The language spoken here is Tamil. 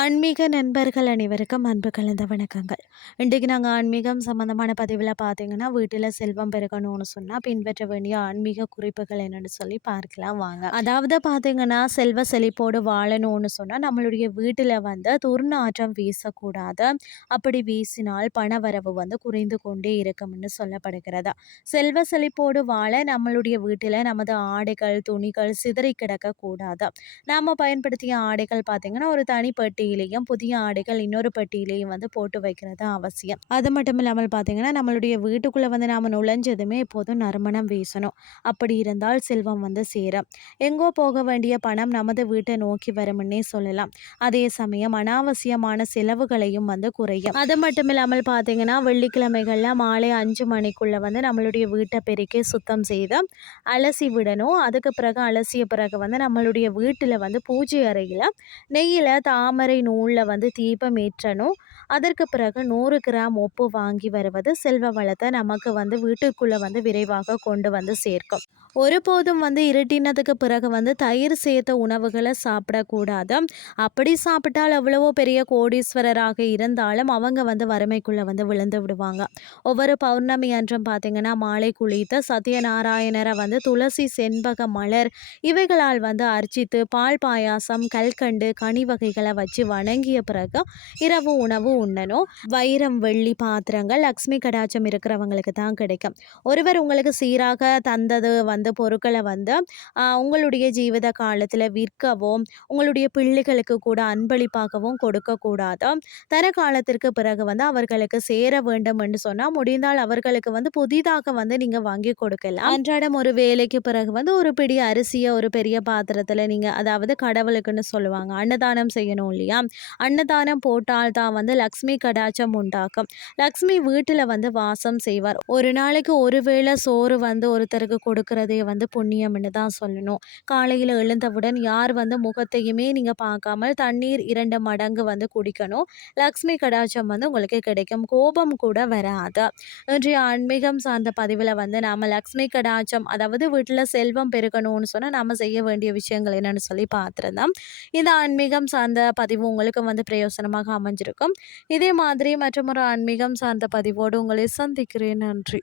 ஆன்மீக நண்பர்கள் அனைவருக்கும் அன்பு கலந்த வணக்கங்கள். இன்றைக்கு நாங்கள் ஆன்மீகம் சம்மந்தமான பதிவில் பார்த்தீங்கன்னா வீட்டில் செல்வம் பெருகணும்னு சொன்னால் பின்பற்ற வேண்டிய ஆன்மீக குறிப்புகள் என்னென்னு சொல்லி பார்க்கலாம் வாங்க. அதாவது பார்த்தீங்கன்னா செல்வ செழிப்போடு வாழணும்னு சொன்னால் நம்மளுடைய வீட்டில் வந்து துர்நாற்றம் வீசக்கூடாது. அப்படி வீசினால் பணவரவு வந்து குறைந்து கொண்டே இருக்கும்னு சொல்லப்படுகிறதா. செல்வ செழிப்போடு வாழ நம்மளுடைய வீட்டில் நமது ஆடைகள் துணிகள் சிதறி கிடக்கக்கூடாது நாம் பயன்படுத்திய ஆடைகள் பார்த்தீங்கன்னா ஒரு தனி பெட்டியிலையும் புதிய ஆடைகள் இன்னொரு பெட்டியிலையும் வந்து போட்டு வைக்கிறது அவசியம். அது மட்டும் இல்லாமல் பார்த்தீங்கன்னா நம்மளுடைய வீட்டுக்குள்ளே வந்து நாம் நுழைஞ்சதுமே எப்போதும் நறுமணம் வீசணும். அப்படி இருந்தால் செல்வம் வந்து சேரும். எங்கோ போக வேண்டிய பணம் நமது வீட்டை நோக்கி வரும்னே சொல்லலாம். அதே சமயம் அனாவசியமான செலவுகளையும் வந்து குறையும். அது மட்டும் இல்லாமல் பார்த்தீங்கன்னா வெள்ளிக்கிழமைகளில் மாலை அஞ்சு மணிக்குள்ளே வந்து நம்மளுடைய வீட்டை பெருக்கி சுத்தம் செய்து அலசி விடணும். அதுக்கு பிறகு அலசிய பிறகு வந்து நம்மளுடைய வீட்டில் வந்து பூஜை அறையில் நெய்யில் தாமரை நூலில் வந்து தீபம் ஏற்றணும். அதற்கு பிறகு நூறு கிராம் உப்பு வாங்கி வருவது செல்வ வளத்தை நமக்கு வந்து வீட்டுக்குள்ளே வந்து விரைவாக கொண்டு வந்து சேர்க்கும். ஒருபோதும் வந்து இருட்டினதுக்கு பிறகு வந்து தயிர் சேர்த்த உணவுகளை சாப்பிடக்கூடாது. அப்படி சாப்பிட்டால் எவ்வளவோ பெரிய கோடீஸ்வரராக இருந்தாலும் அவங்க வந்து வறுமைக்குள்ளே வந்து விழுந்து விடுவாங்க. ஒவ்வொரு பௌர்ணமி அன்றும் பார்த்திங்கன்னா மாலை குளித்த சத்யநாராயணரை வந்து துளசி செண்பக மலர் இவைகளால் வந்து அர்ச்சித்து பால் பாயாசம் கல்கண்டு கனி வகைகளை வச்சு வணங்கிய பிறகு இரவு உணவு உண்ணணும். வைரம் வெள்ளி பாத்திரங்கள் லக்ஷ்மி கடாச்சம் இருக்கிறவங்களுக்கு தான் கிடைக்கும். ஒருவர் உங்களுக்கு சீராக தந்தது வந்து பொருட்களை வந்து உங்களுடைய ஜீவித காலத்தில் விற்கவும் உங்களுடைய பிள்ளைகளுக்கு கூட அன்பளிப்பாகவும் கொடுக்கக்கூடாது. தர காலத்திற்கு பிறகு வந்து அவர்களுக்கு சேர வேண்டும் என்று சொன்னால் முடிந்தால் அவர்களுக்கு வந்து புதிதாக வந்து நீங்கள் வாங்கி கொடுக்கலாம். அன்றாடம் ஒரு வேலைக்கு பிறகு வந்து ஒரு பிடி அரிசியை ஒரு பெரிய பாத்திரத்தில் நீங்கள் அதாவது கடவுளுக்குன்னு சொல்லுவாங்க அன்னதானம் செய்யணும் இல்லையா? அன்னதானம் போட்டால் தான் வந்து லக்ஷ்மி கடாச்சம் உண்டாக்கும். லக்ஷ்மி வீட்டில் வந்து வாசம் செய்வார். ஒரு நாளைக்கு ஒரு வேளை சோறு வந்து ஒருத்தருக்கு கொடுக்கறதே வந்து புண்ணியம்னு தான் சொல்லணும். காலையில் எழுந்தவுடன் யார் வந்து முகத்தையுமே நீங்கள் பார்க்காமல் தண்ணீர் இரண்டு மடங்கு வந்து குடிக்கணும். லக்ஷ்மி கடாச்சம் வந்து உங்களுக்கு கிடைக்கும். கோபம் கூட வராது. இன்றைய ஆன்மீகம் சார்ந்த பதிவில் வந்து நாம் லக்ஷ்மி கடாச்சம் அதாவது வீட்டில் செல்வம் பெருகணும்னு சொன்னால் நாம் செய்ய வேண்டிய விஷயங்கள் என்னென்னு சொல்லி பார்த்துருந்தோம். இந்த ஆன்மீகம் சார்ந்த பதிவு உங்களுக்கு வந்து பிரயோசனமாக அமைஞ்சிருக்கும். இதே மாதிரி மற்றும் ஒரு ஆன்மீகம் சார்ந்த பதிவோடு உங்களை சந்திக்கிறேன். நன்றி.